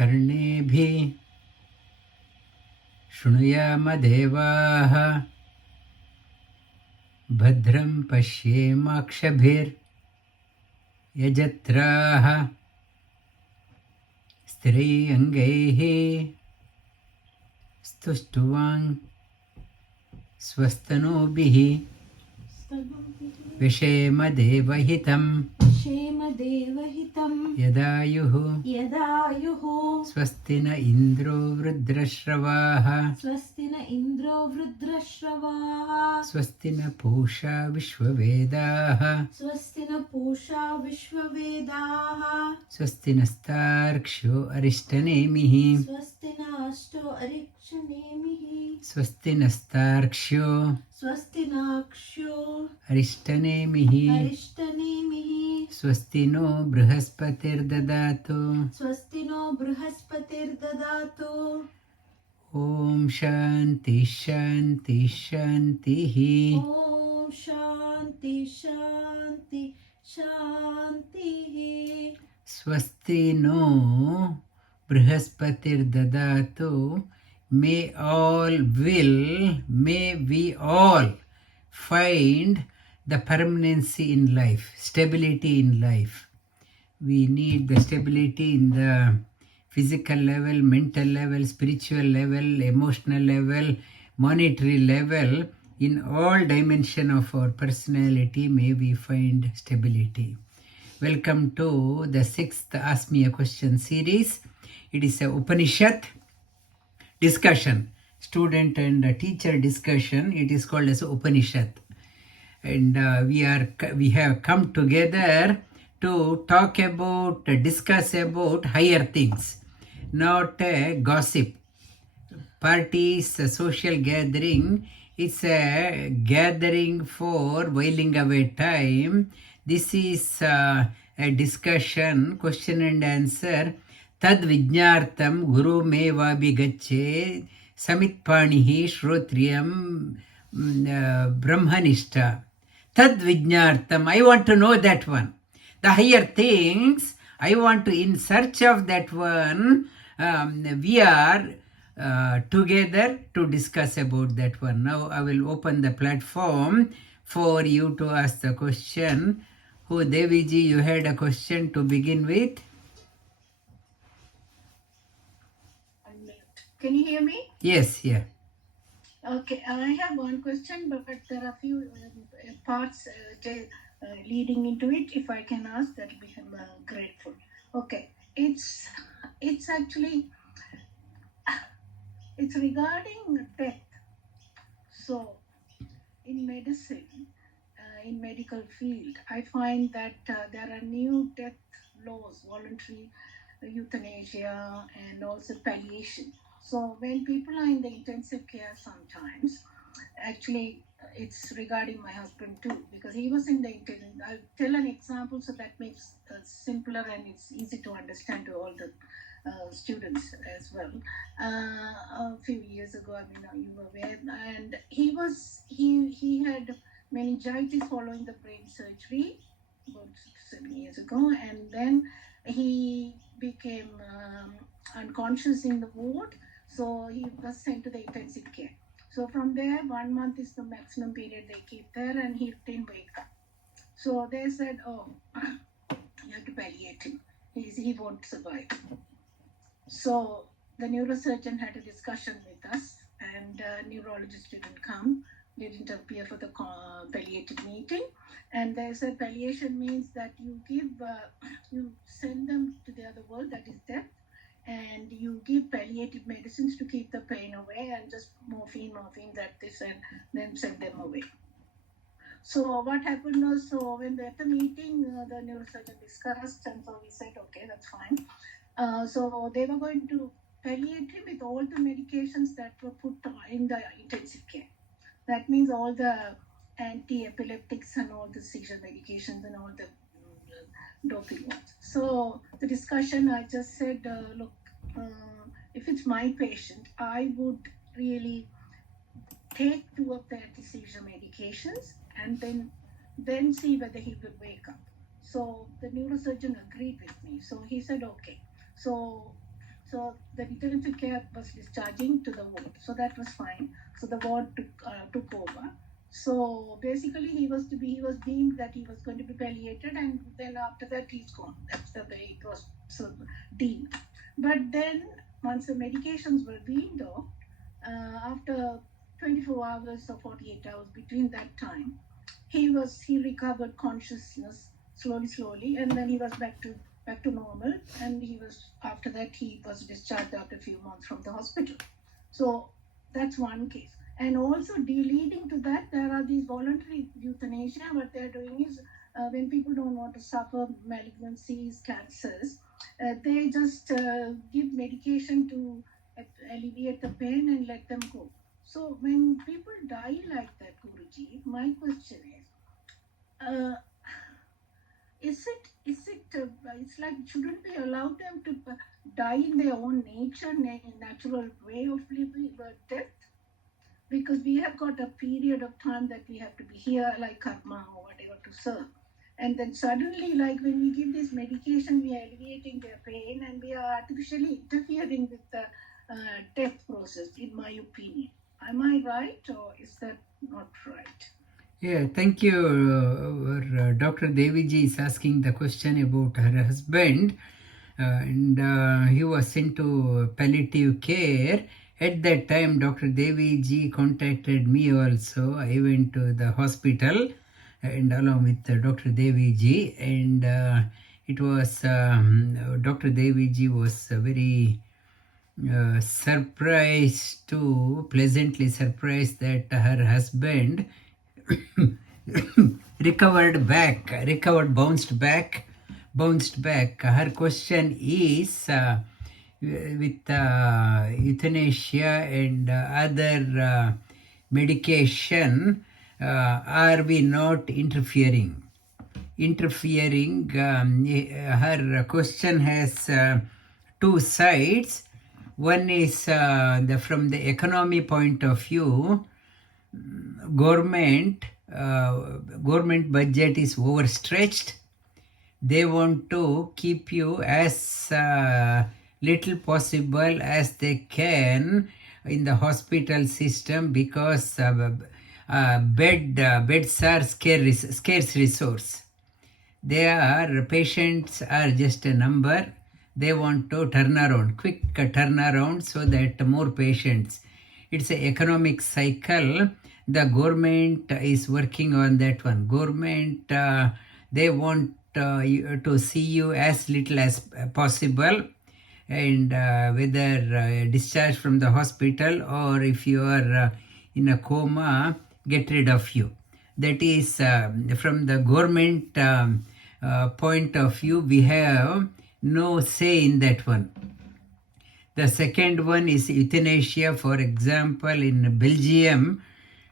कर्णेभिः शृणुयामदेवाः भद्रं पश्येमाक्षभिर्यजत्राः स्थिरैरङ्गैः स्तुष्ट्वान् स्वस्तनूभिः विषेमदेवहितं यदायुः स्वस्ति न इन्द्रो वृद्धश्रवाः स्वस्ति न पूषा विश्ववेदाः स्वस्ति नस्तार्क्ष्यो अरिष्टनेमिः स्वस्ति नस्तार्क्ष्यो अरिष्टनेमिः स्वस्ति नो बृहस्पतिर्ददातु ॐ शान्ति शान्ति शान्तिः स्वस्ति no बृहस्पतिर्ददातु may we all find the permanency in life, stability in life. We need the stability in the physical level, mental level, spiritual level, emotional level, monetary level. In all dimension of our personality, may we find stability. Welcome to the 6th Ask Me a Question series. It is a Upanishad discussion, student and teacher discussion. It is called as Upanishad, and we have come together to talk about, discuss about higher things, not gossip. Parties, a social gathering, it's a gathering for whiling away time. This is a discussion, question and answer. तद विज्ञार्थम गुरुमेवाभिगच्छे समित्पाणिः श्रोत्रियं ब्रह्मनिष्ठा तद विज्ञार्थम. I want to know that one, the higher things. I want to, in search of that one. We are together to discuss about that one. Now I will open the platform for you to ask the question. Who, Deviji, you had a question to begin with? Can you hear me? Yes, yeah. Okay, I have one question, but there are few parts leading into it. If I can ask, that will be grateful. Okay, it's actually it's regarding death. So, in medicine, in medical field, I find that there are new death laws, voluntary euthanasia, and also palliation. So when people are in the intensive care sometimes, actually it's regarding my husband too, because he was in the intensive. I'll tell an example so that makes simpler and it's easy to understand to all the students as well. A few years ago, I mean, you were aware, and he had meningitis following the brain surgery about 7 years ago, and then he became unconscious in the ward. So he was sent to the intensive care. So from there, 1 month is the maximum period they keep there, and he didn't wake up. So they said, oh, you have to palliate him. He won't survive. So the neurosurgeon had a discussion with us, and neurologist didn't come, didn't appear for the palliative meeting. And they said palliation means that you give, you send them to the other world, that is death, and you give palliative medicines to keep the pain away, and just morphine, that this, and then send them away. So what happened was, so when at the meeting, the neurosurgeon discussed, and so we said, okay, that's fine. So they were going to palliate him with all the medications that were put in the intensive care. That means all the anti-epileptics and all the seizure medications and all the doping ones. So the discussion, I just said, look, if it's my patient, I would really take 2 of the anti-seizure medications and then see whether he will wake up. So the neurosurgeon agreed with me. So he said, okay. So So the intensive care was discharging to the ward. So that was fine. So the ward took over. So basically, he was deemed that he was going to be palliated, and then after that he's gone. That's the way it was so deemed. But then once the medications were weaned off, after 24 hours or 48 hours between that time, he recovered consciousness slowly, and then he was back to normal, and he was after that he was discharged after a few months from the hospital. So that's one case. And also leading to that, there are these voluntary euthanasia. What they're doing is when people don't want to suffer malignancies, cancers, they just give medication to alleviate the pain and let them go. So when people die like that, Guruji, my question is it's like, shouldn't we allow them to die in their own nature, natural way of living, death? Because we have got a period of time that we have to be here, like karma or whatever, to serve. And then suddenly, like when we give this medication, we are alleviating their pain, and we are artificially interfering with the death process, in my opinion. Am I right, or is that not right? Yeah, thank you. Dr. Deviji is asking the question about her husband, and he was sent to palliative care. At that time, Dr. Deviji contacted me also. I went to the hospital and along with Dr. Deviji, and it was Dr. Deviji was very pleasantly surprised that her husband bounced back. Her question is with euthanasia and other medication, are we not interfering? Her question has two sides. One is from the economy point of view, government budget is overstretched. They want to keep you as little possible as they can in the hospital system, because beds are scarce resource. Patients are just a number. They want to quick turnaround, so that more patients. It's an economic cycle. The government is working on that one. Government, they want to see you as little as possible, and whether discharged from the hospital, or if you are in a coma, get rid of you. That is from the government point of view. We have no say in that one. The second one is euthanasia. For example, in Belgium,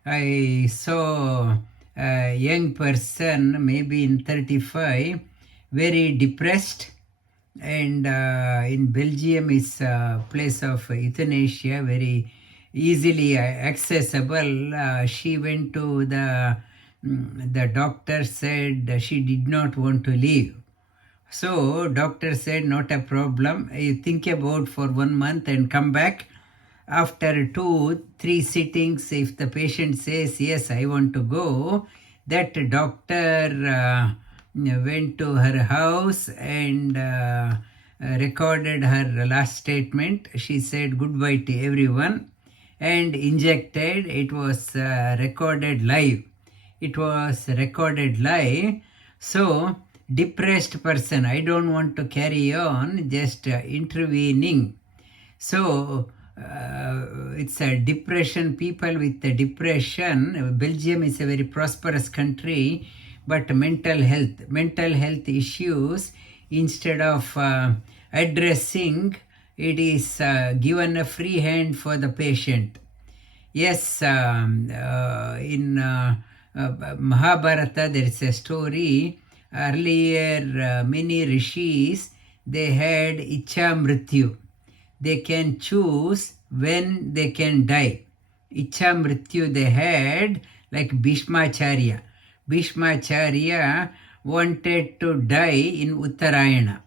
I saw a young person, maybe in 35, very depressed, and in Belgium is a place of euthanasia, very easily accessible. She went to the doctor, said she did not want to leave. So doctor said, not a problem, you think about for 1 month and come back. After 2-3 sittings, if the patient says, yes, I want to go, that doctor went to her house and recorded her last statement. She said goodbye to everyone and injected. It was recorded live. So depressed person, I don't want to carry on, just intervening. So it's a depression. People with the depression. Belgium is a very prosperous country, but mental health issues, instead of addressing, it is given a free hand for the patient. Yes, in Mahabharata there is a story. Earlier, many rishis, they had Icha Mrityu. They can choose when they can die. Icha Mrityu they had, like Bhishmacharya. Bhishmacharya wanted to die in Uttarayana.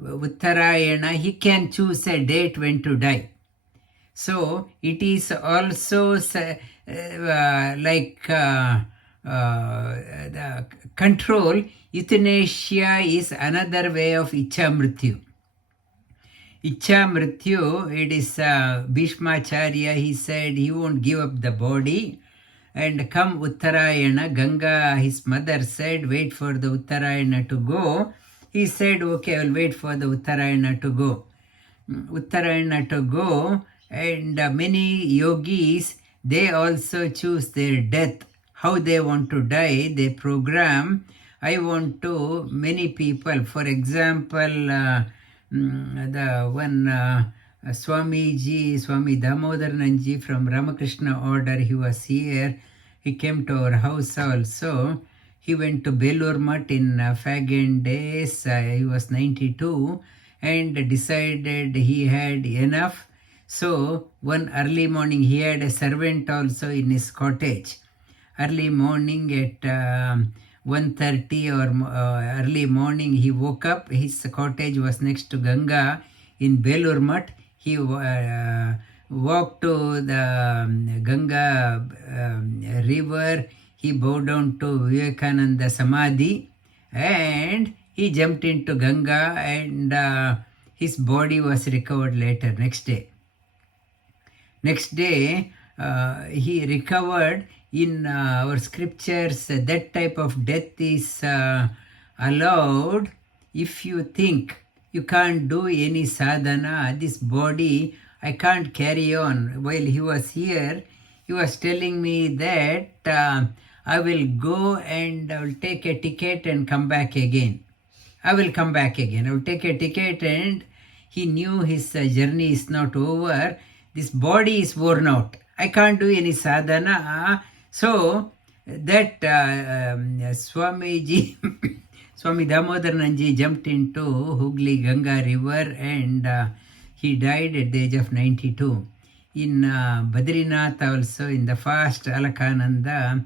Uttarayana, he can choose a date when to die. So it is also the control. Euthanasia is another way of Icha Mrityu. Icha Mrityu, it is Bhishmacharya, he said he won't give up the body. And come Uttarayana, Ganga, his mother said, wait for the Uttarayana to go. He said, okay, I will wait for the Uttarayana to go. Uttarayana to go, and many yogis, they also choose their death, how they want to die. They program, I want to, many people, for example, the one Swamiji, Swami Damodarananji from Ramakrishna order, he was here, he came to our house also. He went to Belur Mutt in Fagan days, he was 92, and decided he had enough. So one early morning, he had a servant also in his cottage. Early morning at 1:30 or early morning, he woke up. His cottage was next to Ganga in Belur Mutt. He walked to the Ganga river. He bowed down to Vivekananda Samadhi, and he jumped into Ganga, and his body was recovered later, next day. Next day, he recovered. In our scriptures, that type of death is allowed. If you think you can't do any sadhana, this body, I can't carry on. While he was here, he was telling me that I will go and I will take a ticket and come back again. I will come back again. I will take a ticket, and he knew his journey is not over. This body is worn out. I can't do any sadhana. So that Swamiji, Swami Damodarananji jumped into Hooghly Ganga river, and he died at the age of 92. In Badrinath also, in the fast Alakananda,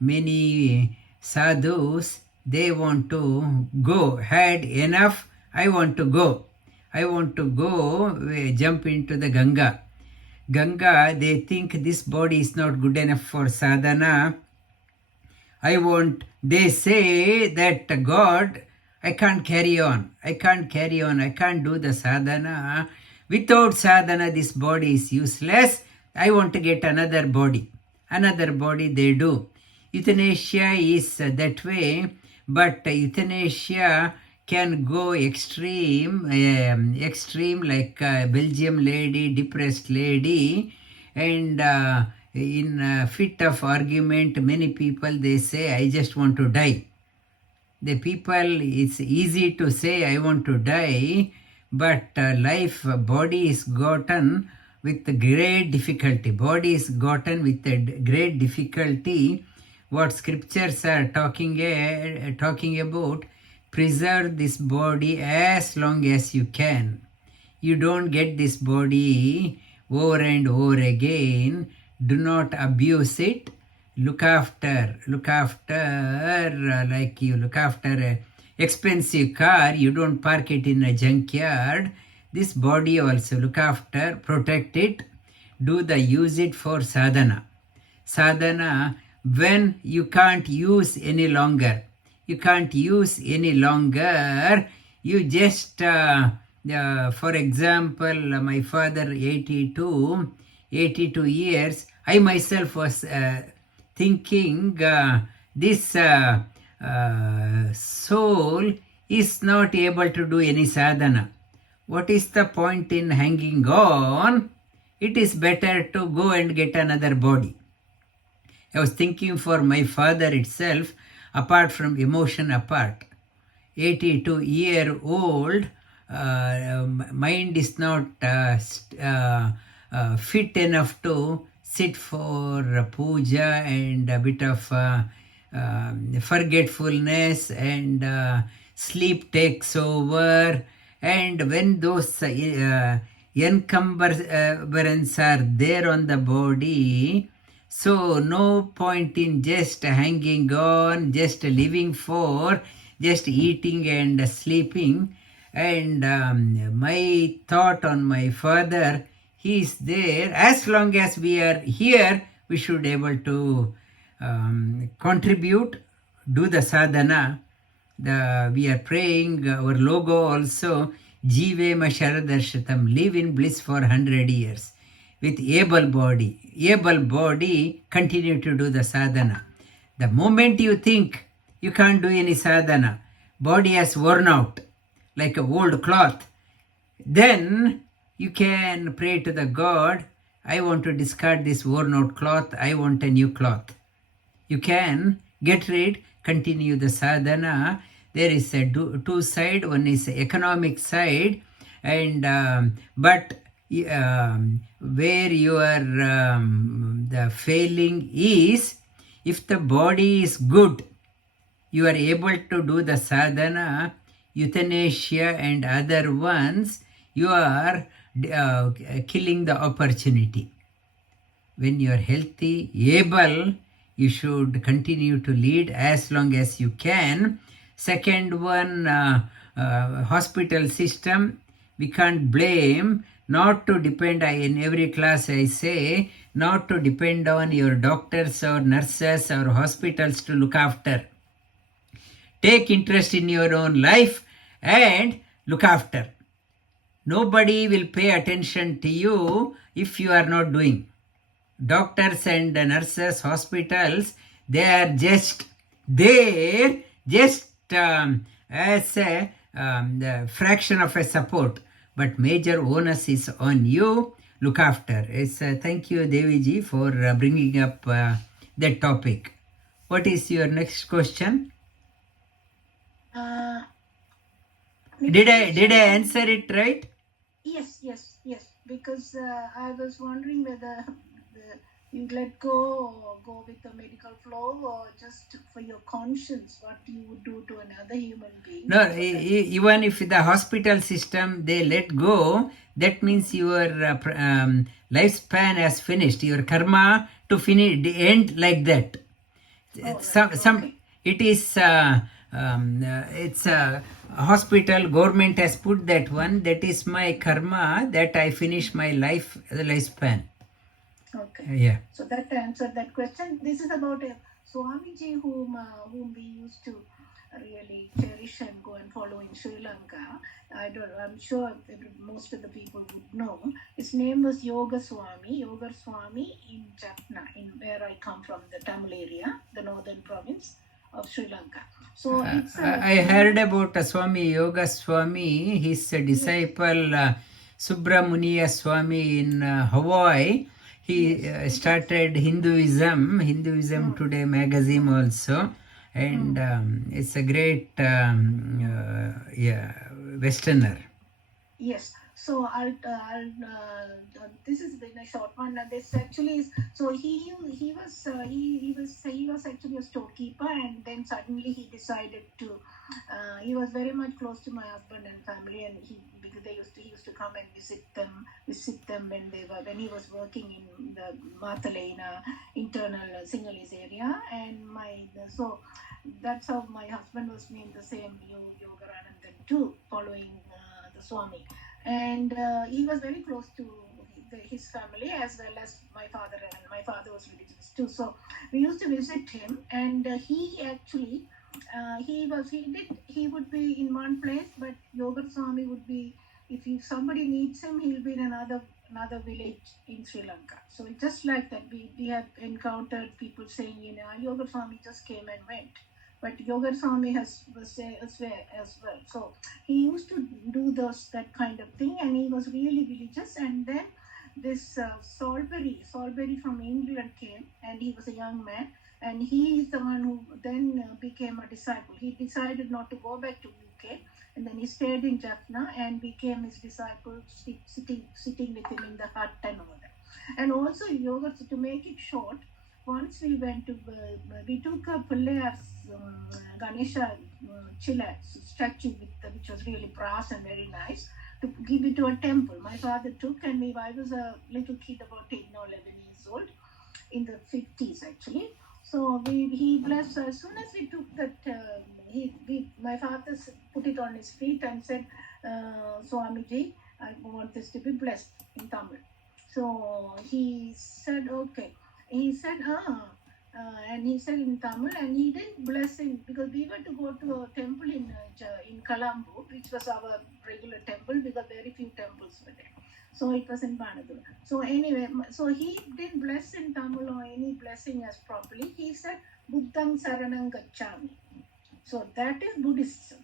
many sadhus, they want to go, had enough, I want to go. I want to go, jump into the Ganga. Ganga, they think this body is not good enough for sadhana. They say that God, I can't carry on. I can't do the sadhana. Without sadhana, this body is useless. I want to get another body. Another body they do. Euthanasia is that way, but euthanasia can go extreme like a Belgium lady, depressed lady, and in a fit of argument, many people, they say, I just want to die. The people, it's easy to say, I want to die, but body is gotten with great difficulty. Body is gotten with a great difficulty. What scriptures are talking about, preserve this body as long as you can. You don't get this body over and over again. Do not abuse it. Look after like you look after a expensive car. You don't park it in a junkyard. This body also look after, protect it. Use it for sadhana. Sadhana, when you can't use any longer, you just for example, my father 82 years, I myself was thinking this soul is not able to do any sadhana. What is the point in hanging on? It is better to go and get another body. I was thinking for my father itself, apart from emotion apart. 82-year-old, mind is not fit enough to sit for puja, and a bit of forgetfulness, and sleep takes over. And when those encumbrance are there on the body, so no point in just hanging on, just living for, just eating and sleeping. And my thought on my father, he is there. As long as we are here, we should able to contribute, do the sadhana. We are praying our logo also, Jivema Sharadarshatam, live in bliss for 100 years with able body. Able body, continue to do the sadhana. The moment you think you can't do any sadhana, body has worn out like a old cloth, then you can pray to the God, I want to discard this worn out cloth, I want a new cloth. You can get rid, continue the sadhana. There is a two side. One is economic side, and but where your the failing is, if the body is good, you are able to do the sadhana, euthanasia and other ones, you are killing the opportunity. When you are healthy, able, you should continue to lead as long as you can. Second one, hospital system, we can't blame, not to depend, in every class I say, not to depend on your doctors or nurses or hospitals to look after. Take interest in your own life and look after. Nobody will pay attention to you if you are not doing. Doctors and nurses, hospitals, they are just there, just as a the fraction of a support. But major onus is on you. Look after. Thank you, Deviji, for bringing up that topic. What is your next question? Did I answer it right? Yes. Because I was wondering whether you let go or go with the medical flow, or just for your conscience, what you would do to another human being. No, even if the hospital system they let go, that means your lifespan has finished. Your karma to finish the end like that. Okay. It is it's a hospital, government has put that one, that is my karma, that I finish my lifespan. Okay. Yeah. So that answered that question. This is about a Swamiji whom we used to really cherish and go and follow in Sri Lanka. I'm sure most of the people would know. His name was Yoga Swami in Jaffna, in where I come from, the Tamil area, the northern province of Sri Lanka. So it's I heard about Swami Yoga Swami, his disciple Subramaniya Swami in Hawaii. He started Hinduism Today magazine also, and it's a great Westerner. Yes. So this is in a short one. This actually is. So he was actually a storekeeper, and then suddenly he decided to. He was very much close to my husband and family, and because he used to come and visit them when he was working in the Mathalena internal Sinhalese area, and so that's how my husband was named the same Yogaranandan too, following the Swami. And he was very close to his family as well as my father, and my father was religious too. So we used to visit him, and he actually he would be in one place, but Yoga Swami would be, if somebody needs him, he'll be in another village in Sri Lanka. So just like that, we have encountered people saying, Yoga Swami just came and went. But Yoga Swami was there as well. So he used to do that kind of thing, and he was really religious. And then this Salisbury from England came, and he was a young man, and he is the one who then became a disciple. He decided not to go back to UK, and then he stayed in Jaffna and became his disciple, sitting with him in the hut and all that. And also yoga, to make it short, once we went to, we took a Pullayar's Ganesha statue which was really brass and very nice, to give it to a temple. My father took, and I was a little kid, about 10 or 11 years old, in the 50s actually. So he blessed. As soon as we took that, my father put it on his feet and said, Swamiji, I want this to be blessed in Tamil. So he said, okay. He said, and he said in Tamil, and he didn't bless him because we were to go to a temple in Colombo, which was our regular temple because very few temples were there. So it was in Banadura. So anyway, so he didn't bless in Tamil or any blessing as properly. He said, Buddham Saranam Gacchami. So that is Buddhism.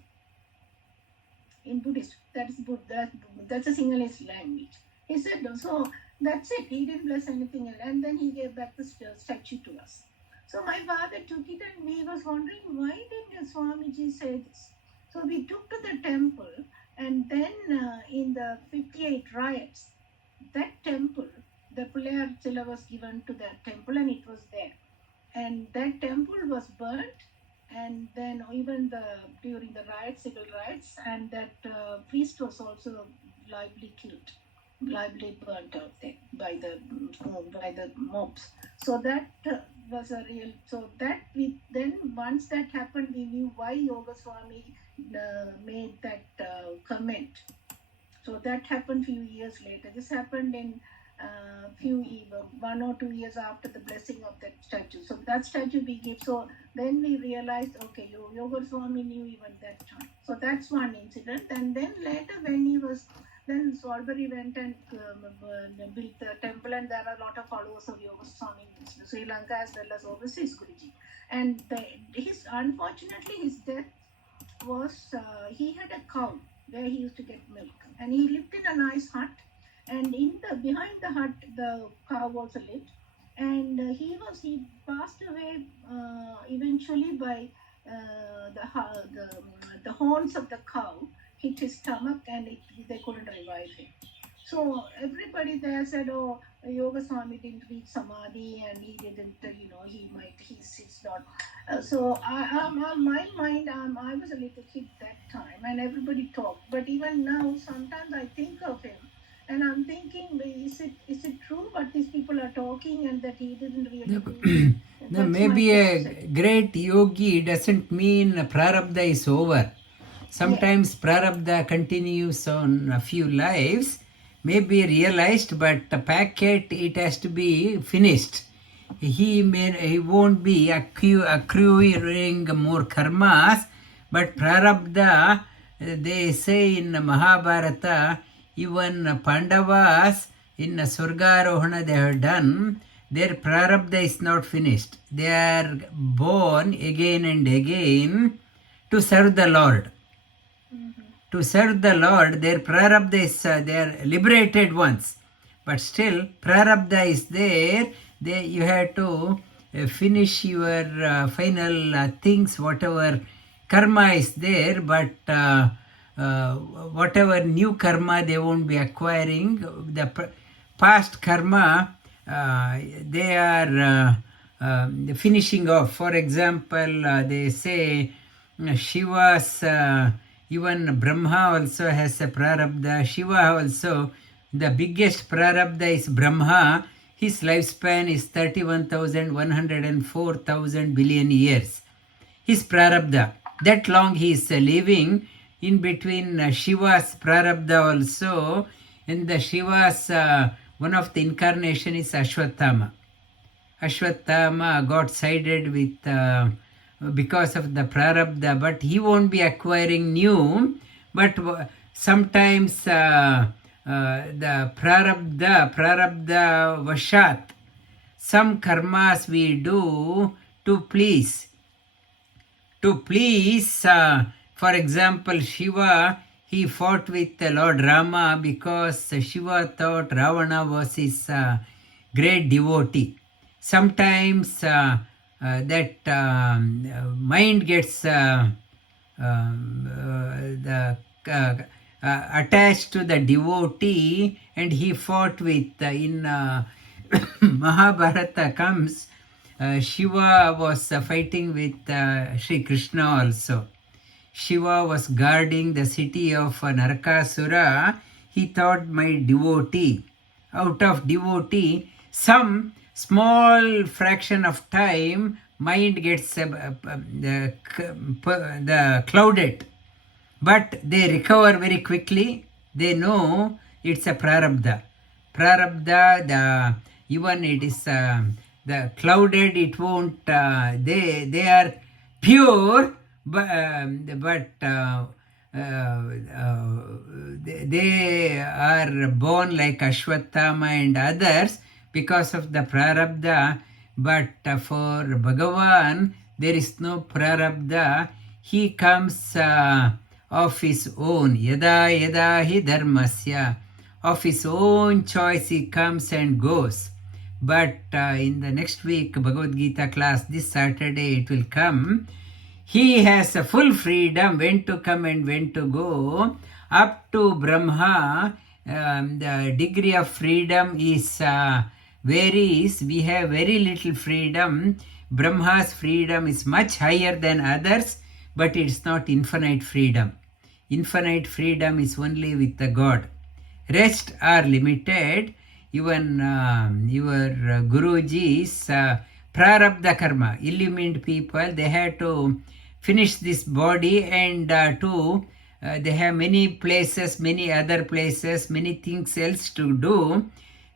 In Buddhist, that is Buddha, that's a Sinhalese language. He said, so that's it. He didn't bless anything else. And then he gave back the statue to us. So my father took it and he was wondering, why didn't Swamiji say this? So we took to the temple, and then in the 58 riots, that temple, the Pullayar Chilla was given to that temple and it was there. And that temple was burnt, and then even during the riots, civil riots, and that priest was also liably killed, liably burnt out there by the mobs. So that was a real. So that we then once that happened, we knew why Yoga Swami made that comment. So that happened few years later. This happened in few 1 or 2 years after the blessing of that statue. So that statue we gave. So then we realized, okay, Yoga Swami knew even that time. So that's one incident. And then later when he was, then Swarberry went and built the temple, and there are a lot of followers of Yoga Swami in Sri Lanka as well as overseas, Guruji. And unfortunately his death was, he had a cow where he used to get milk, and he lived in a nice hut, and behind the hut the cow also lived, and he passed away eventually by the horns of the cow hit his stomach, and they couldn't revive him. So everybody there said, oh, Yoga Swami didn't reach Samadhi and he didn't, he's not. So my mind, I was a little kid that time and everybody talked. But even now, sometimes I think of him and I'm thinking, is it true what these people are talking and that he didn't really do? No, maybe a great yogi doesn't mean prarabdha is over. Sometimes prarabdha continues on a few lives, may be realized, but the packet, it has to be finished. He won't be accruing more karmas, but prarabdha, they say in Mahabharata, even Pandavas in Surgarohana they have done, their prarabdha is not finished. They are born again and again to serve the Lord. To serve the Lord, their prarabdha is, they are liberated once. But still, prarabdha is there. You have to finish your final things, whatever karma is there, but whatever new karma they won't be acquiring. The past karma, they are finishing off. For example, they say Shiva's, even Brahma also has a prarabdha. Shiva also, the biggest prarabdha is Brahma. His lifespan is 31,104,000 billion years. His prarabdha, that long he is living. In between Shiva's prarabdha also, and the Shiva's, one of the incarnation is Ashwatthama. Ashwatthama got sided with because of the prarabdha, but he won't be acquiring new, but sometimes the prarabdha vashat, some karmas we do to please, for example, Shiva, he fought with Lord Rama because Shiva thought Ravana was his great devotee. Sometimes that mind gets attached to the devotee, and he fought with, in Mahabharata comes, Shiva was fighting with Sri Krishna also. Shiva was guarding the city of Narakasura. He thought, my devotee. Out of devotee, some small fraction of time, mind gets the clouded. but they recover very quickly. They know it's a prarabdha. Prarabdha, even it is the clouded, it won't. They are pure, but they are born like Ashwatthama and others because of the prarabdha. But for Bhagavan, there is no prarabdha. He comes of his own. Yada yada hi dharmasya. Of his own choice he comes and goes. But in the next week, Bhagavad Gita class, this Saturday it will come. He has a full freedom when to come and when to go. Up to Brahma, the degree of freedom is varies. We have very little freedom. Brahma's freedom is much higher than others, but it's not infinite freedom. Infinite freedom is only with the God. Rest are limited. Even your Guruji's prarabdha karma, illumined people, they have to finish this body and they have many places, many other places, many things else to do.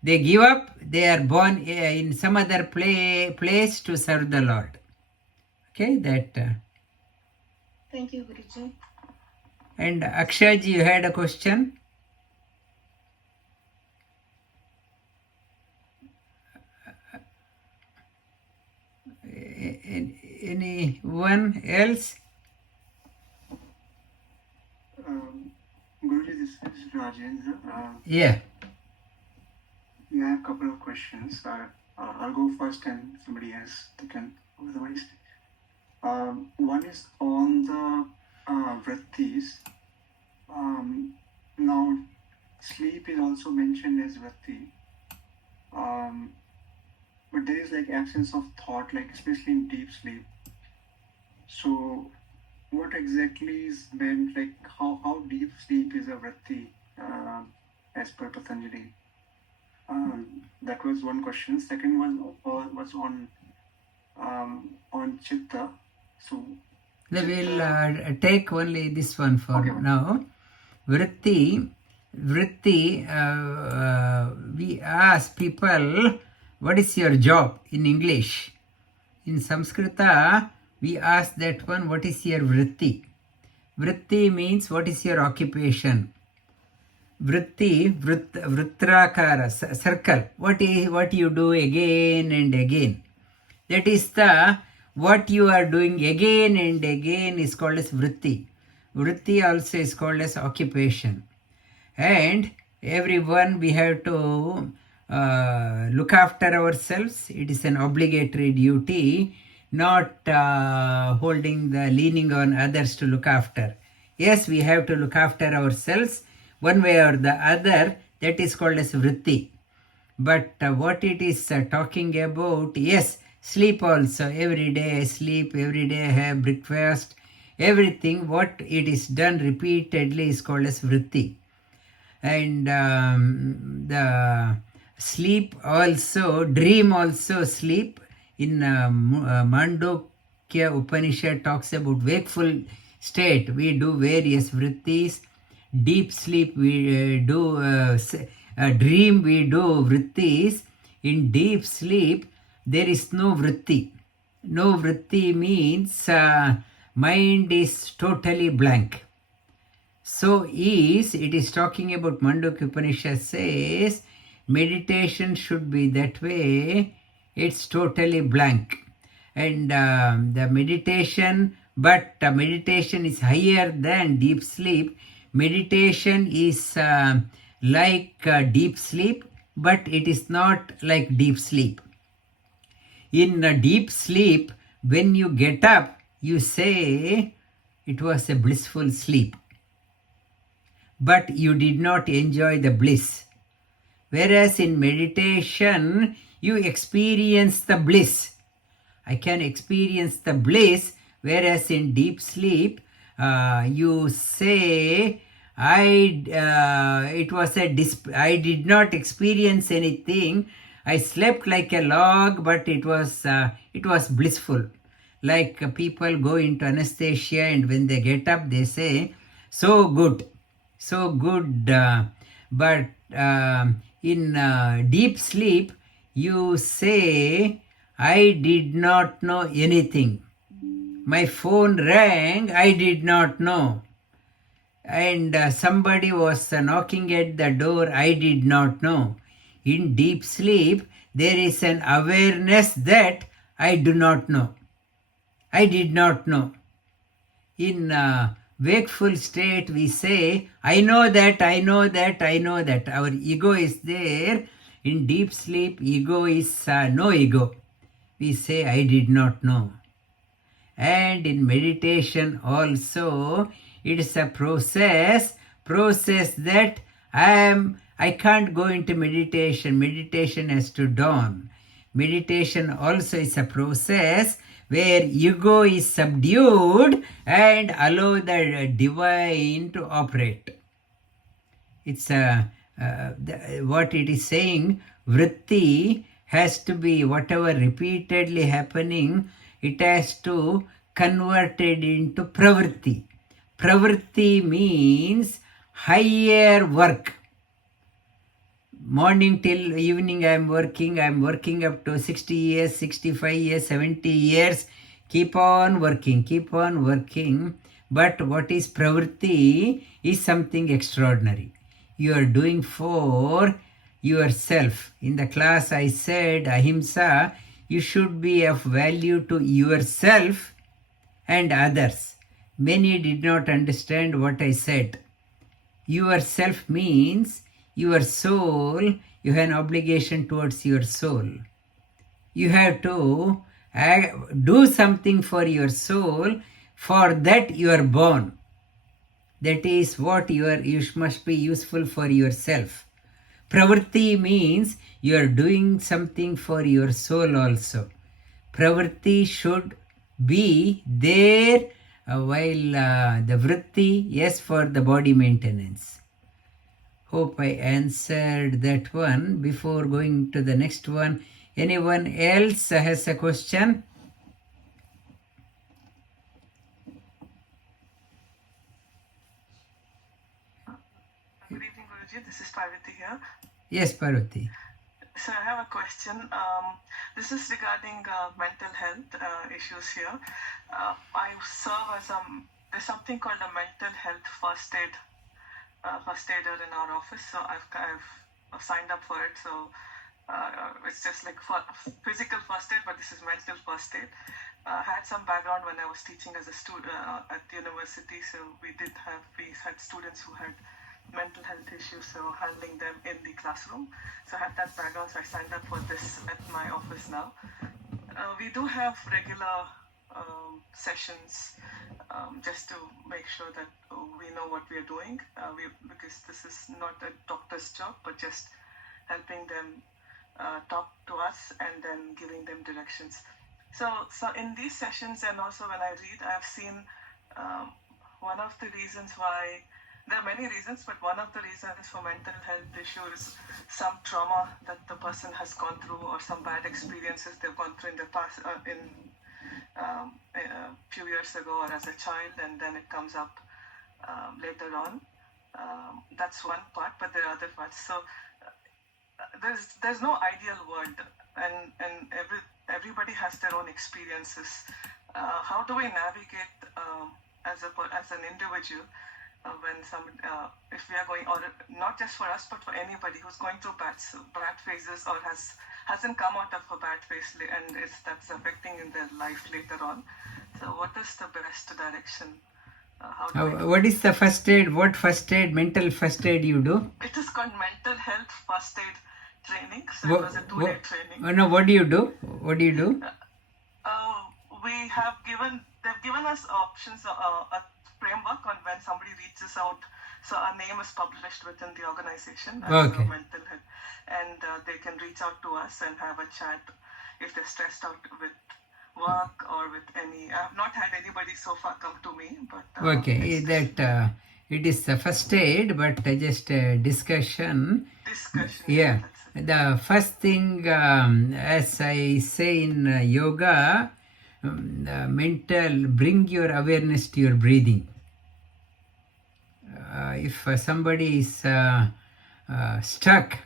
They give up, they are born in some other place to serve the Lord. Okay, that. Thank you, Guruji. And Akshay ji, you had a question? Anyone else? Guruji, this is Rajendra. Yeah. We have a couple of questions. I'll go first and somebody else can otherwise. One is on the vrittis. Now, sleep is also mentioned as vritti. But there is like absence of thought, like especially in deep sleep. So, what exactly is meant, like how deep sleep is a vritti as per Patanjali? That was one question. Second was on chitta. So We'll take only this one for Okay. now. Vritti, we ask people, what is your job in English? In Sanskrita, we ask that one, what is your vritti? Vritti means what is your occupation? Vritti, vritrakara, circle. What you do again and again. That is the what you are doing again and again is called as vritti. Vritti also is called as occupation. And everyone we have to look after ourselves. It is an obligatory duty, not leaning on others to look after. Yes, we have to look after ourselves one way or the other. That is called as vritti. But what it is talking about, yes, sleep also. Every day I sleep, every day I have breakfast, everything. What it is done repeatedly is called as vritti. And the sleep also, dream also, sleep. In Mandukya Upanishad talks about wakeful state. We do various vrittis. Deep sleep we do, dream we do vrittis. In deep sleep there is no vritti. No vritti means mind is totally blank. So it is talking about Mandukya Upanishad says meditation should be that way. It's totally blank. And the meditation, but meditation is higher than deep sleep. Meditation is like deep sleep, but it is not like deep sleep. In a deep sleep, when you get up, you say it was a blissful sleep. But you did not enjoy the bliss. Whereas in meditation, you experience the bliss. I can experience the bliss, whereas in deep sleep, you say, I did not experience anything. I slept like a log, but it was blissful. Like people go into anesthesia, and when they get up, they say, So good, so good. But in deep sleep, you say, I did not know anything. My phone rang, I did not know. And somebody was knocking at the door, I did not know. In deep sleep, there is an awareness that I do not know. I did not know. In wakeful state, we say, I know that, I know that, I know that. Our ego is there. In deep sleep, ego is no ego. We say, I did not know. And in meditation also, it is a process that I can't go into meditation has to dawn. Meditation also is a process where ego is subdued and allow the divine to operate. It's what it is saying, vritti has to be, whatever repeatedly happening, it has to convert it into pravritti. Pravritti means higher work. Morning till evening I'm working up to 60 years, 65 years, 70 years. Keep on working. But what is pravritti is something extraordinary. You are doing for yourself. In the class I said, ahimsa, you should be of value to yourself and others. Many did not understand what I said. Yourself means your soul. You have an obligation towards your soul. You have to do something for your soul. For that you are born. That is what you must be useful for yourself. Pravritti means you are doing something for your soul also. Pravritti should be there while the vritti, yes, for the body maintenance. Hope I answered that one. Before going to the next one, anyone else has a question? Good evening, Guruji. This is Parvati here. Yes, Parvati. So I have a question. This is regarding mental health issues here. I serve as there's something called a mental health first aider in our office. So I've signed up for it. So it's just like for physical first aid, but this is mental first aid. I had some background when I was teaching as a student at the university. So we had students who had mental health issues, so handling them in the classroom. So I had that background, so I signed up for this at my office now. We do have regular sessions just to make sure that we know what we are doing, because this is not a doctor's job, but just helping them talk to us and then giving them directions. So in these sessions, and also when I read, I've seen one of the reasons why. There are many reasons, but one of the reasons for mental health issues is some trauma that the person has gone through, or some bad experiences they've gone through in the past, a few years ago, or as a child, and then it comes up later on. That's one part, but there are other parts. So there's no ideal world, and everybody has their own experiences. How do we navigate as an individual? When if we are going, or not just for us, but for anybody who's going through bad phases, or hasn't come out of a bad phase, and that's affecting in their life later on. So what is the best direction? What is the first aid? What first aid, mental first aid you do? It is called mental health first aid training. So it was a 2-day training. No, what do you do? They've given us options, a framework on when somebody reaches out. So our name is published within the organization as Okay. mental health, and they can reach out to us and have a chat if they're stressed out with work or with any. I have not had anybody so far come to me, but Okay, that it is the first aid, but just a discussion. Yeah, that's it. the first thing, as I say in yoga, mental, bring your awareness to your breathing. if somebody is stuck,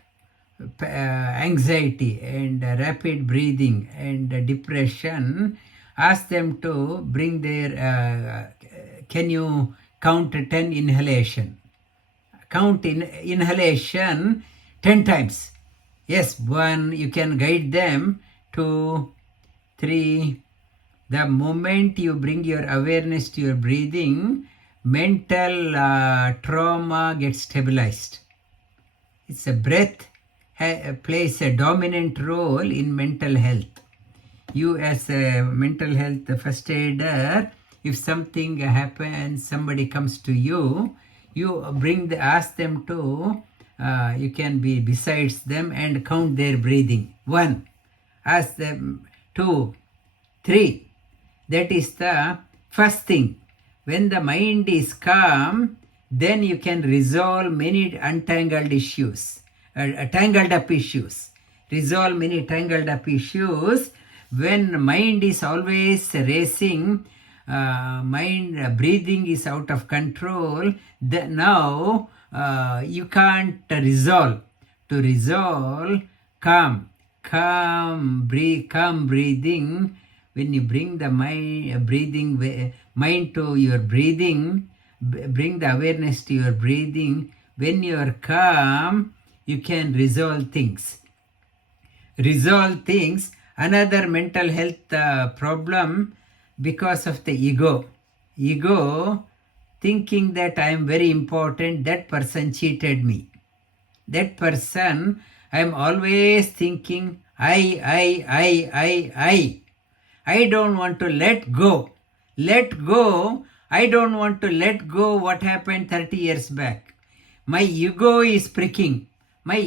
anxiety and rapid breathing and depression, ask them to bring their, can you count 10 inhalation? Count in inhalation 10 times. Yes, 1, you can guide them. 2, 3. The moment you bring your awareness to your breathing, mental trauma gets stabilized. It's a breath plays a dominant role in mental health. You as a mental health first aider, if something happens, somebody comes to you, you ask them to, you can be besides them and count their breathing. 1, ask them. 2, 3. That is the first thing. When the mind is calm, then you can resolve many untangled issues, tangled up issues. Resolve many tangled up issues. When mind is always racing, mind breathing is out of control, now you can't resolve. To resolve, calm breathing. When you bring the mind to your breathing, bring the awareness to your breathing. When you are calm, you can resolve things. Another mental health problem, because of the ego thinking that I am very important, that person cheated me. That person, I am always thinking, I don't want to let go. I don't want to let go what happened 30 years back. My ego is pricking. The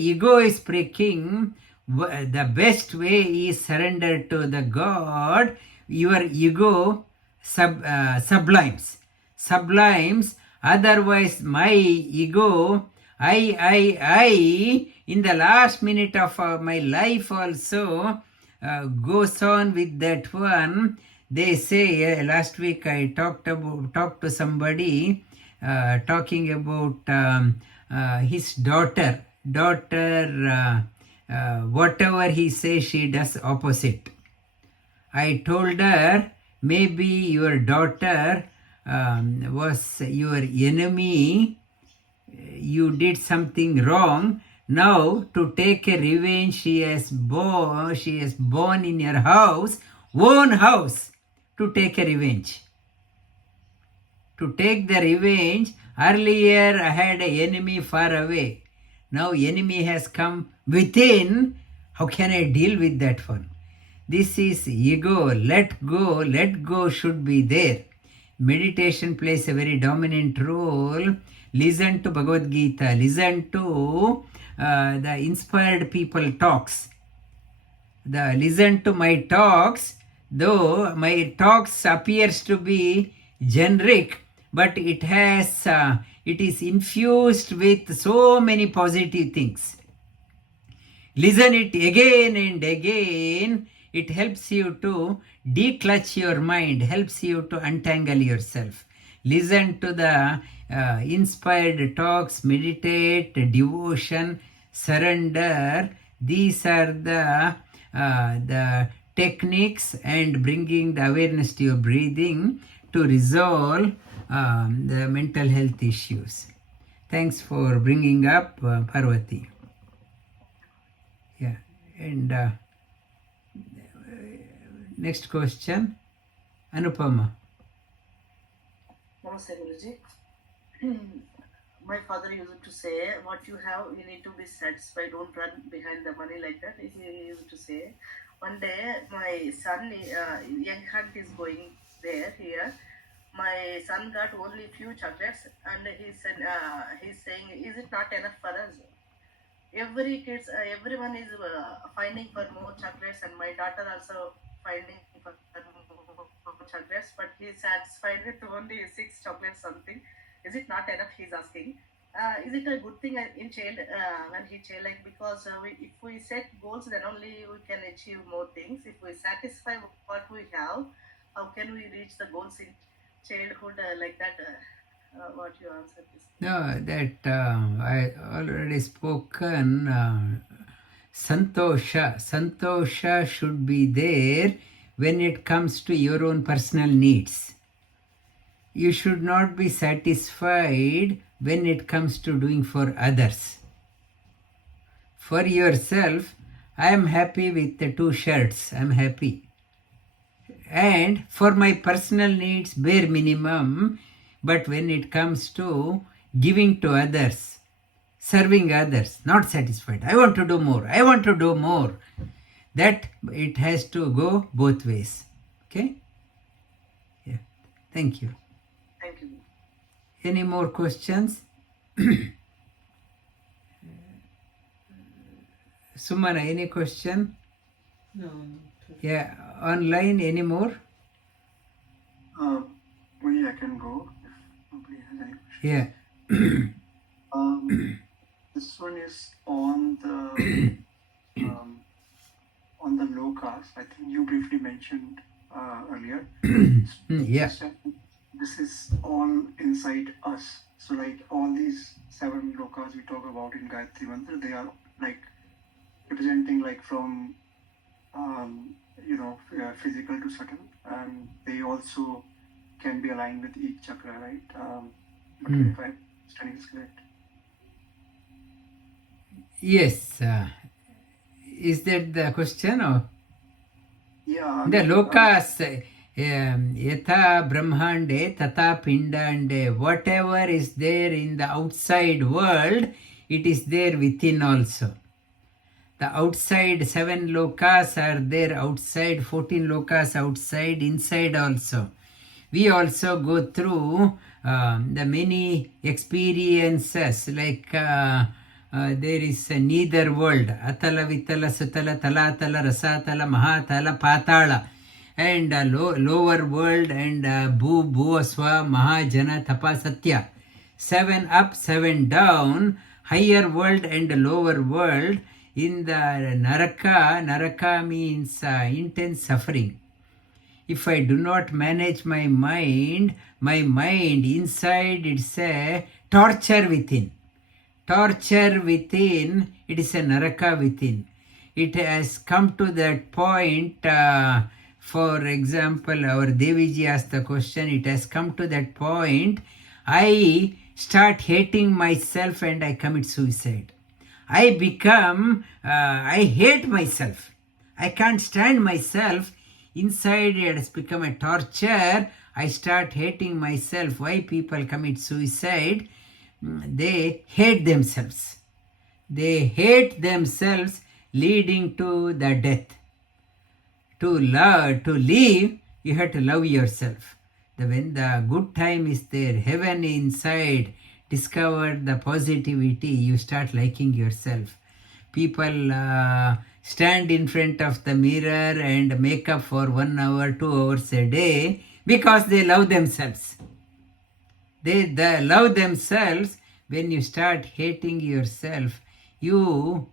best way is surrender to the God. Your ego sublimes. Otherwise, my ego, in the last minute of my life also, goes on with that one. They say, last week I talked to somebody talking about his daughter, whatever he says, she does opposite. I told her, maybe your daughter was your enemy, you did something wrong. Now, to take a revenge, she is born in your own house, to take a revenge. To take the revenge, earlier I had an enemy far away. Now enemy has come within. How can I deal with that one? This is ego. Let go should be there. Meditation plays a very dominant role. Listen to Bhagavad Gita. Listen to the inspired people talks. Listen to my talks. Though my talks appears to be generic, but it is infused with so many positive things. Listen it again and again. It helps you to declutch your mind, helps you to untangle yourself. Listen to the inspired talks, meditate, devotion, surrender. These are the techniques, and bringing the awareness to your breathing to resolve the mental health issues. Thanks for bringing up Parvati. Yeah, and next question, Anupama. Namaste, Guruji. My father used to say, what you have, you need to be satisfied, don't run behind the money, like that. He used to say. One day, my son, young hunt is going here. My son got only few chocolates, and he's saying, is it not enough for us? Everyone is finding for more chocolates, and my daughter also finding for more chocolates, but he's satisfied with only 6 chocolates something. Is it not enough? He's asking. Is it a good thing in child when he child, like, because if we set goals, then only we can achieve more things. If we satisfy what we have, how can we reach the goals in childhood like that? what you answered this. No, that I already spoken. Santosha should be there when it comes to your own personal needs. You should not be satisfied when it comes to doing for others. For yourself, I am happy with the 2 shirts. I am happy. And for my personal needs, bare minimum. But when it comes to giving to others, serving others, not satisfied. I want to do more. I want to do more. That it has to go both ways. Okay? Yeah. Thank you. Thank you. Any more questions? Sumana, any question? No. Yeah. Online, any more? Maybe I can go if nobody has any questions. Yeah. This one is on the lokas. I think you briefly mentioned earlier. Yeah. This is all inside us. So like all these 7 lokas we talk about in Gayatri Mantra, they are like representing like from physical to subtle, and they also can be aligned with each chakra, right? But if I'm understanding this correct. Yes. Is that the question? Or? Yeah. The lokas, yatha brahmande tata pindande, whatever is there in the outside world, it is there within also. The outside 7 lokas are there outside, 14 lokas outside, inside also. We also go through the many experiences, like there is a neither world, Atala, Vitala, Sutala, Talatala, Rasatala, Mahatala, Patala, and lower world, and Bhuaswa, Mahajana, Tapasatya. 7 up, 7 down, higher world and lower world. In the Naraka means intense suffering. If I do not manage my mind inside, it's a torture within. Torture within, it is a Naraka within. It has come to that point, for example, our Deviji asked the question, it has come to that point, I start hating myself and I commit suicide. I hate myself. I can't stand myself. Inside it has become a torture. I start hating myself. Why people commit suicide? They hate themselves. They hate themselves, leading to the death. To live, you have to love yourself. When the good time is there, heaven inside, discover the positivity, you start liking yourself. People stand in front of the mirror and make up for 1 hour, 2 hours a day because they love themselves. They love themselves. When you start hating yourself, you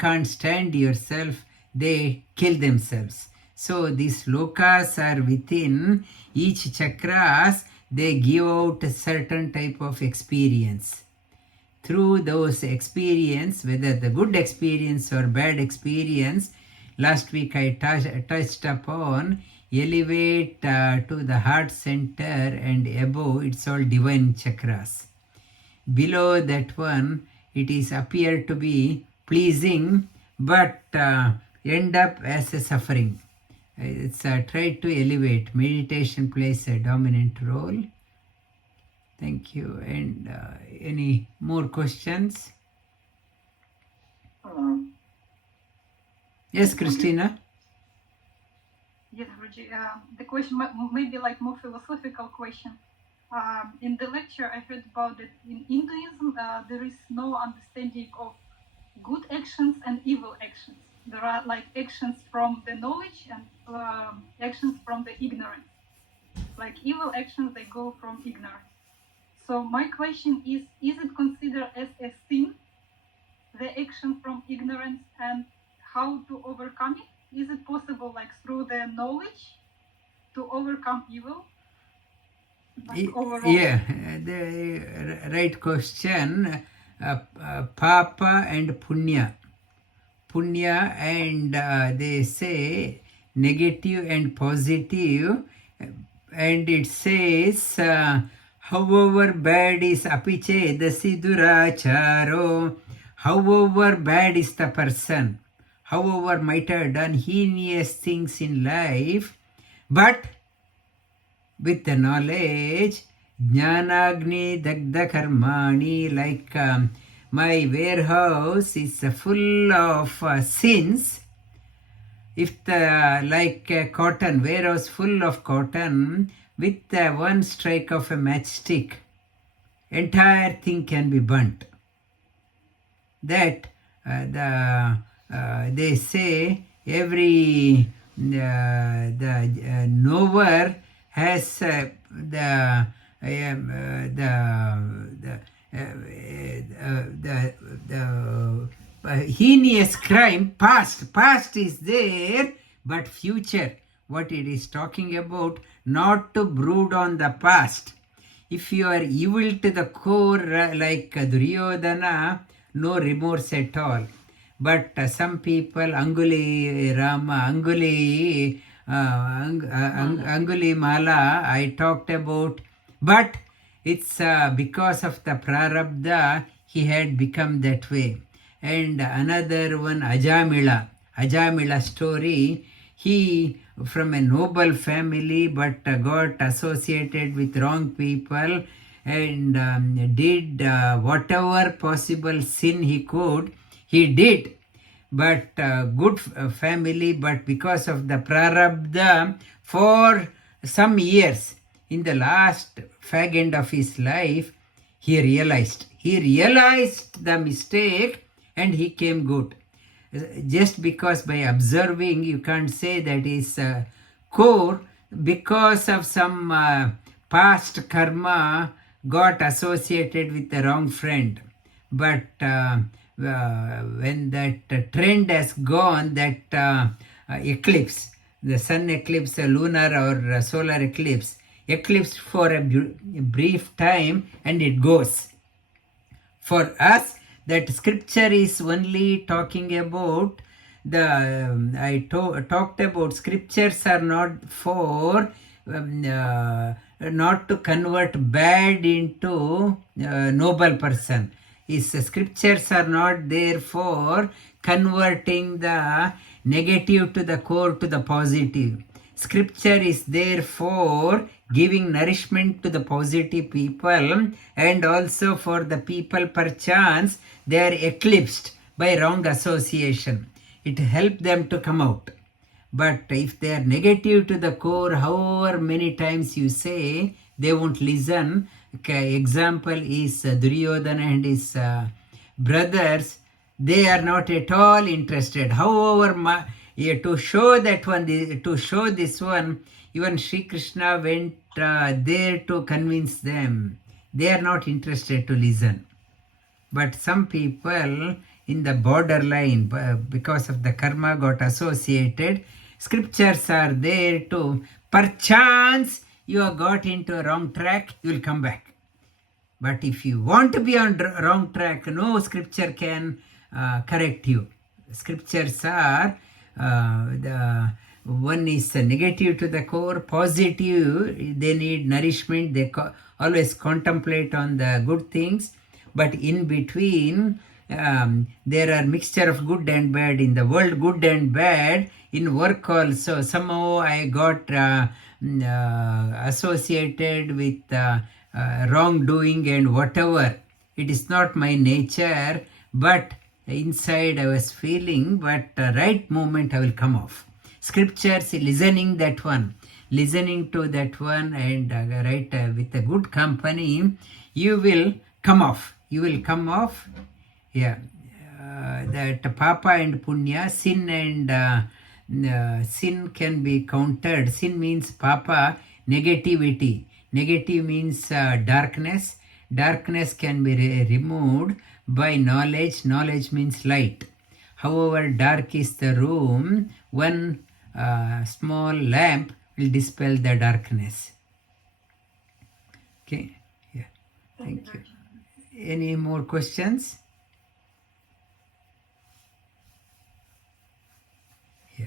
can't stand yourself, they kill themselves. So these lokas are within each chakras. They give out a certain type of experience. Through those experience, whether the good experience or bad experience, last week I touched upon, elevate to the heart center and above, it's all divine chakras. Below that one, it is appear to be pleasing, but end up as a suffering. It's try to elevate. Meditation plays a dominant role. Thank you. And any more questions? Yes, Christina. Yes, Guruji. The question may be like more philosophical question. In the lecture, I heard about that in Hinduism, there is no understanding of good actions and evil actions. There are like actions from the knowledge and actions from the ignorance. Like evil actions, they go from ignorance. So my question is it considered as a sin, the action from ignorance, and how to overcome it? Is it possible, like through the knowledge, to overcome evil? overall? Yeah, the right question. Papa and Punya. Punya and they say negative and positive, and it says however bad is apiche dasi duracharo, however bad is the person, however might have done heinous things in life, but with the knowledge, jnanagni dagda karmani, like my warehouse is full of sins. If the like cotton warehouse full of cotton, with one strike of a matchstick, entire thing can be burnt. That they say every the knower has the heinous crime. Past is there, but future, what it is talking about, not to brood on the past. If you are evil to the core, like Duryodhana, no remorse at all. But some people, Anguli Mala, I talked about, but it's because of the prarabdha he had become that way. And another one, Ajamila story, he from a noble family but got associated with wrong people and did whatever possible sin he could, he did. But good family, but because of the prarabdha, for some years, in the last fag end of his life, he realized the mistake and he came good. Just because by observing, you can't say that is core, because of some past karma got associated with the wrong friend. But when that trend has gone, that eclipse, the sun eclipse, lunar or solar eclipse for a brief time and it goes. For us, that scripture is only talking about the I talked about scriptures are not for not to convert bad into noble person. Scriptures are not there for converting the negative to the core to the positive. Scripture is there for giving nourishment to the positive people, and also for the people perchance they are eclipsed by wrong association. It helps them to come out. But if they are negative to the core, however many times you say, they won't listen. Example is Duryodhana and his brothers. They are not at all interested. However, to show that one, to show this one, even Sri Krishna went there to convince them. They are not interested to listen. But some people in the borderline, because of the karma got associated, scriptures are there to, perchance you have got into a wrong track, you will come back. But if you want to be on wrong track, no scripture can correct you. Scriptures are the one is negative to the core, positive, they need nourishment, they always contemplate on the good things, but in between there are mixture of good and bad in the world, good and bad in work also. Somehow I got associated with wrongdoing and whatever. It is not my nature, but inside I was feeling, but right moment I will come off. Scriptures, listening to that one, and with a good company, you will come off. Yeah. That Papa and Punya, sin and sin can be countered. Sin means Papa, negativity. Negative means darkness. Darkness can be removed by knowledge. Knowledge means light. However dark is the room, one small lamp will dispel the darkness. Okay. Yeah. Thank you. Guruji. Any more questions? Yeah.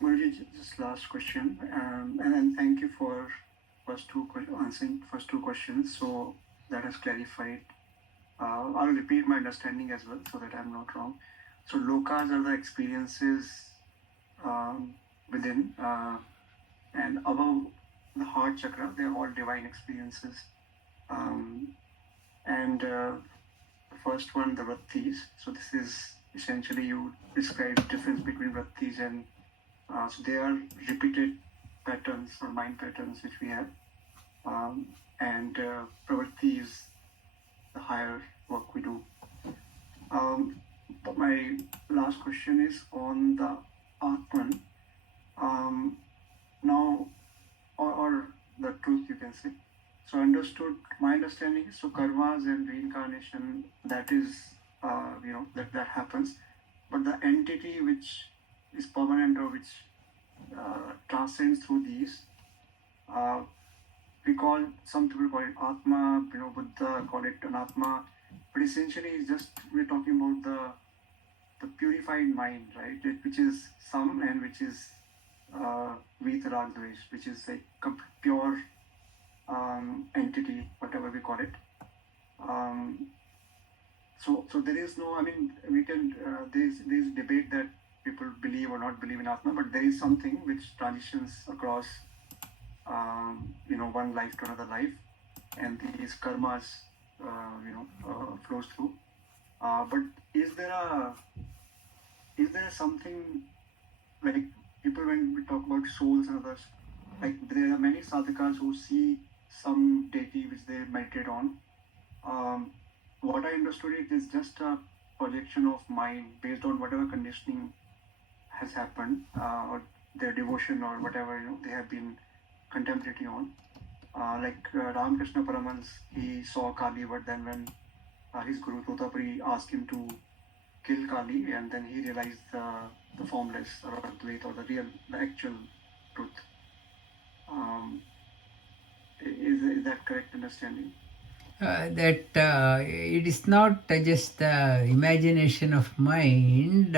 Guruji, just last question, and thank you for answering first two questions. So that has clarified. I'll repeat my understanding as well, so that I'm not wrong. So lokas are the experiences within, and above the heart chakra, they're all divine experiences. And the first one, the vrittis. So this is essentially, you describe the difference between vrittis and so they are repeated patterns or mind patterns which we have, and pravritti is the higher work we do. But my last question is on the Atman. Now, or the truth, you can say. So my understanding is, so karmas and reincarnation, that is, that happens. But the entity which is permanent or which transcends through these, some people call it Atma, Buddha call it Anatma, but essentially it's just, we're talking about the purified mind, right? Which is Sam, and which is Vitarag Dvesh, which is like pure entity, whatever we call it. So there is no, I mean, we can, there's debate that people believe or not believe in Atma, but there is something which transitions across, one life to another life, and these karmas, flows through. But is there something, like, people, when we talk about souls and others, like there are many sadhakas who see some deity which they meditate on. What I understood, it is just a projection of mind based on whatever conditioning has happened, or their devotion or whatever they have been contemplating on. Like Ramakrishna Paramans, he saw Kali, but then when his Guru Totapuri asked him to kill Kali, and then he realized the formless or Advaita, or the actual truth. Is that correct understanding? That it is not just the imagination of mind.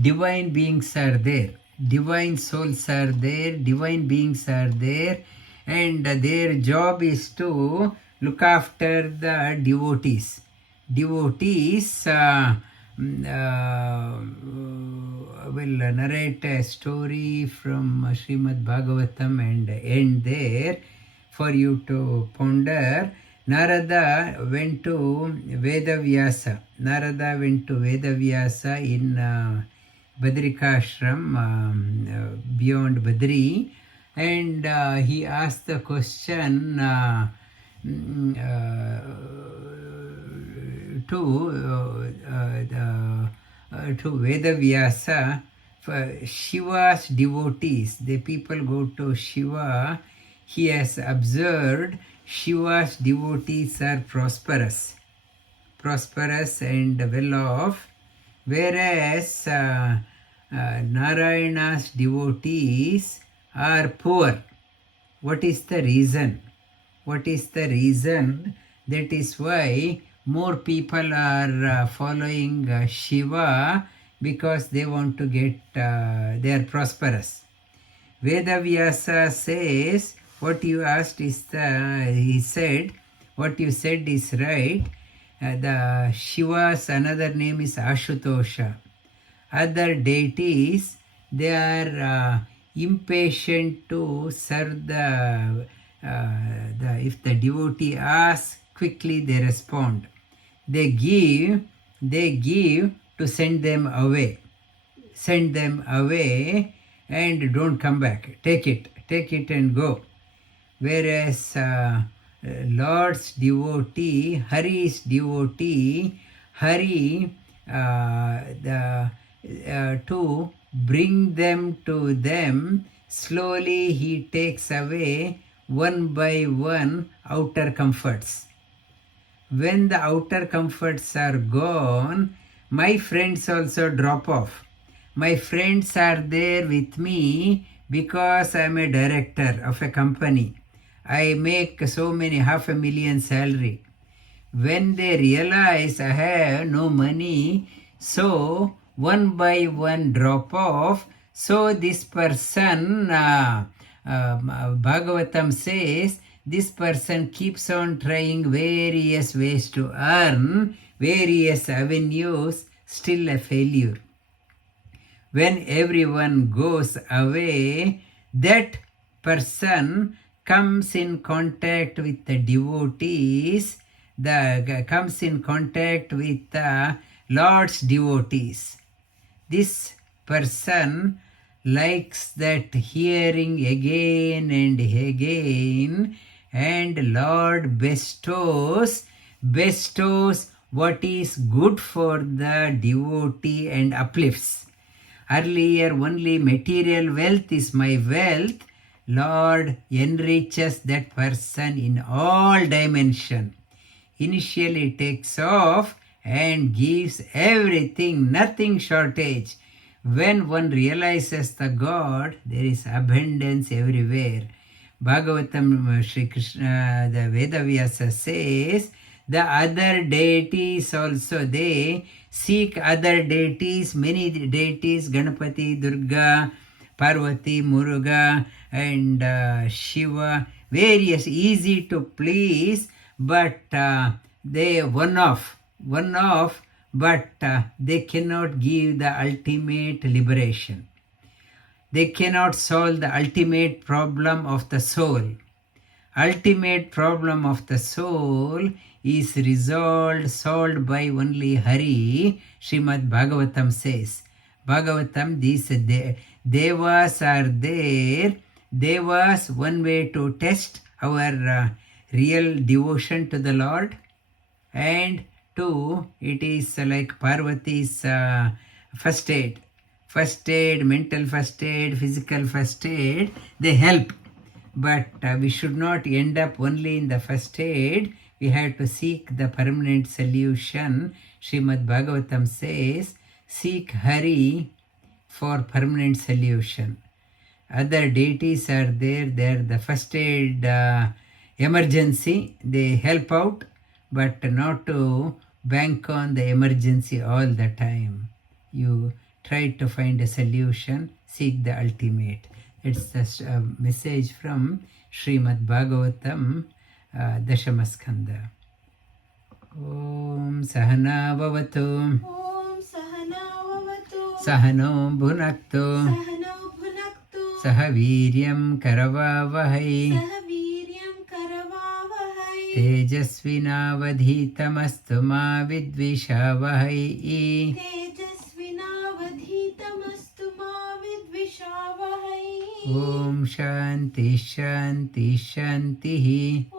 Divine beings are there, divine souls are there, divine beings are there, and their job is to look after the devotees. Devotees will narrate a story from Srimad Bhagavatam and end there for you to ponder. Narada went to Vedavyasa. Narada went to Vedavyasa in Badrikashram, beyond Badri, and he asked the question to Vedavyasa. For Shiva's devotees, the people go to Shiva. He has observed Shiva's devotees are prosperous and well off, whereas Narayana's devotees are poor. What is the reason? What is the reason? That is why more people are following Shiva, because they want to get, they are prosperous. Vedavyasa says, what you asked is he said, what you said is right. The Shiva's another name is Ashutosha. Other deities, they are impatient to serve if the devotee asks, quickly they respond. They give to send them away, and don't come back. Take it and go. Whereas Lord's devotee, Hari's devotee, Hari, to bring them to them, slowly he takes away one by one outer comforts. When the outer comforts are gone, my friends also drop off. My friends are there with me because I'm a director of a company, I make so many $500,000 salary. When they realize I have no money, so one by one drop off. So this person, Bhagavatam says, this person keeps on trying various ways to earn, various avenues, still a failure. When everyone goes away, that person comes in contact with the devotees, comes in contact with the Lord's devotees. This person likes that hearing again and again, and Lord bestows what is good for the devotee and uplifts. Earlier only material wealth is my wealth. Lord enriches that person in all dimension. Initially takes off and gives everything, nothing shortage. When one realizes the God, there is abundance everywhere. Bhagavatam, Sri Krishna, the Vedavyasa says, the other deities also, they seek other deities, many deities, Ganapati, Durga, Parvati, Muruga, and Shiva, various, easy to please, but they one off, but they cannot give the ultimate liberation. They cannot solve the ultimate problem of the soul. Ultimate problem of the soul is solved by only Hari. Srimad Bhagavatam says. Bhagavatam, these devas are there. Devas, one way to test our real devotion to the Lord. And two, it is like Parvati's first aid. First aid, mental first aid, physical first aid, they help. But we should not end up only in the first aid. We have to seek the permanent solution. Srimad Bhagavatam says, seek Hari for permanent solution. Other deities are there. They are the first aid emergency. They help out, but not to bank on the emergency all the time. You try to find a solution, seek the ultimate. It's the message from Srimad Bhagavatam, Dashamaskanda. Om Sahana Bhavatu, Om Sahana Vavatu, Sahano Bhunaktu, Sahano Bhunaktu, Sahaviryam Karavavahai, Sahaviryam Karavavahai, Tejasvinavadhitamastu ma vidvishavahai. Tejasvinavadhitamastu ma vidvishavahai. Om Shanti Shanti Shanti.